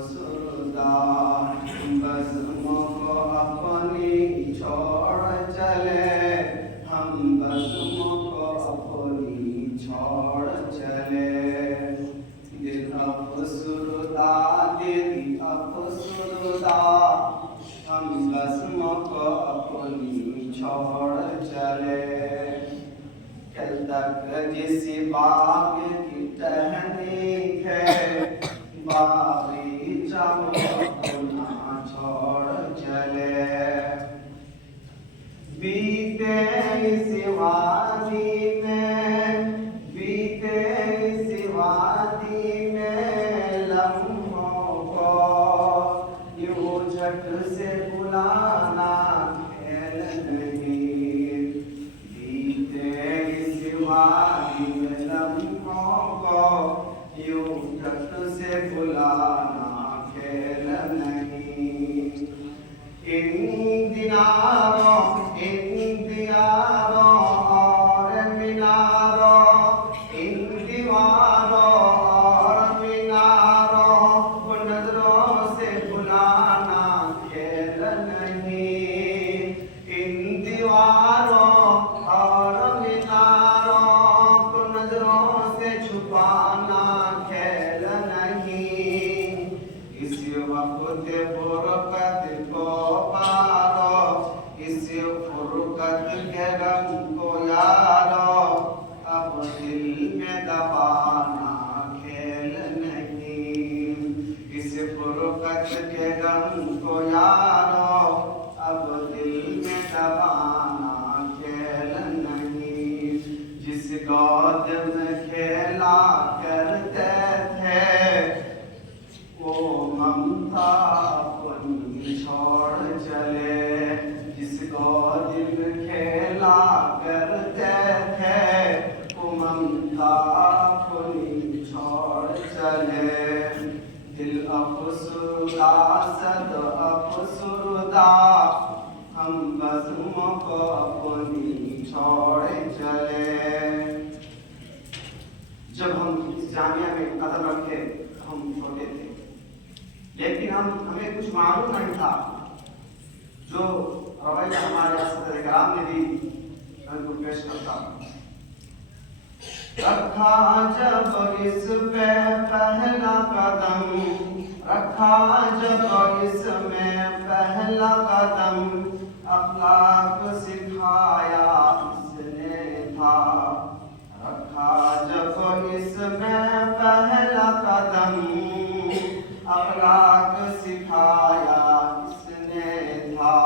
अफसरदा बज़्म को अपनी छोड़ चले, हम बज़्म को अपनी छोड़ चले। दिल अफसरदा हम बज़्म को अपनी छोड़ चले। कल तक जिस बाग की टहनी है, बागी जाओ अपना छोड़ चले। बीते इस वादी में लम्हों को यूं झट से बुलाना खेल नहीं। बीते इस वादी में लम्हों को यूं झट से बुलाना खेल नहीं। इन दिनारों और मीनारों, इन दीवारों और मीनारों को नजरों से भुलाना खेल नहीं। इन दीवारों और मीनारों को नजरों से छुपाना खेल नहीं। इस वक्त फुरकत को पारो, इस फुरकत के गम को यारो, अब दिल में दबाना खेल नहीं। इस फुरकत के गम को यारो, अब दिल में दबाना खेल नहीं। जिस गोद में खेला करते थे, वो ममता अपनी छोड़ चले। जिस गोद में खेला करते थे, वो ममता अपनी छोड़ चले। दिल अफसरदा सद अफसरदा, हम बज़्म को अपनी छोड़ चले। जब हम इस जामिया में कदम रखे, हम छोटे थे, लेकिन हमें कुछ मालूम नहीं था। जो रवैया हमारे असद कराम ने दी, मैं उनको पेश करता हूँ। रखा जब इस पे पहला कदम, रखा जब इसमें पहला कदम, अखलाक सिखाया इसने था। रखा जब इसमें पहला कदम, अखलाक सिखाया इसने था।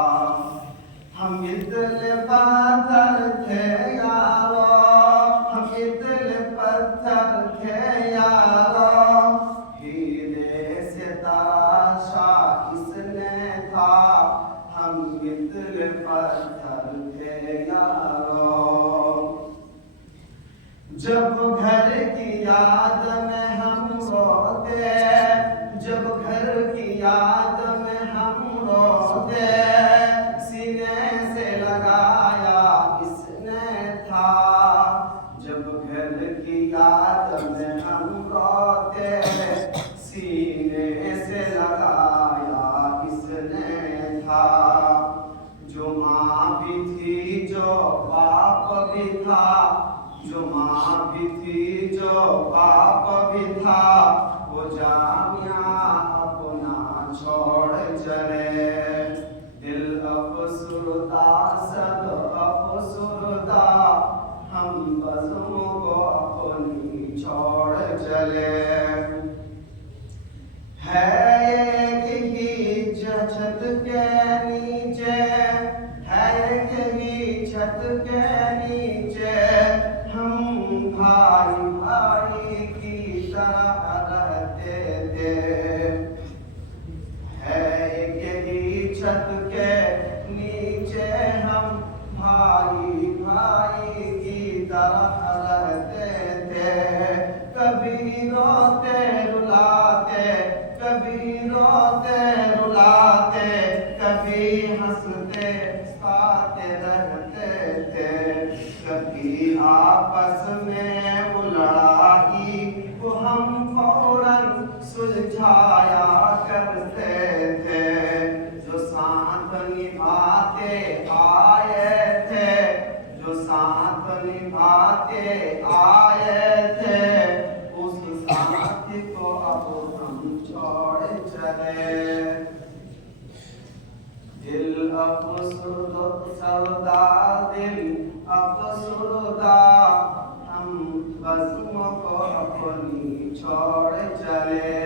हम दिल पत्थर थे यारो, हम दिल पत्थर थे यारो, हीरे से तराशा इसने था। हम दिल पत्थर थे यारो। जब घर की याद में हम रोते, जब घर की याद में हम रोते, सीने से लगाया इसने था। जब घर की याद में हम रोते, सीने से लगाया इसने था। जो माँ भी थी, जो बाप भी था, जो माँ भी थी, जो बाप भी था, वो जामिया अपना छोड़ चले। दिल अफसरदा सद अफसरदा, हम बज़्म को अपनी छोड़ चले। है एक ही छत के नीचे, है एक ही छत के नीचे, हम भाई भाई की तरह रहते थे। है एक ही छत के नीचे, हम भाई भाई की तरह रहते थे। कभी रोते रुलाते, कभी रोते रुलाते, कभी हंसते साथे रहते थे। कभी आपस में वो लड़ाई को हम फौरन सुलझाया साथ निभाते आए थे, उस साथी को अब हम छोड़ चले। दिल अफसरदा, दिल अफसरदा, हम बज़्म को अपनी छोड़ चले।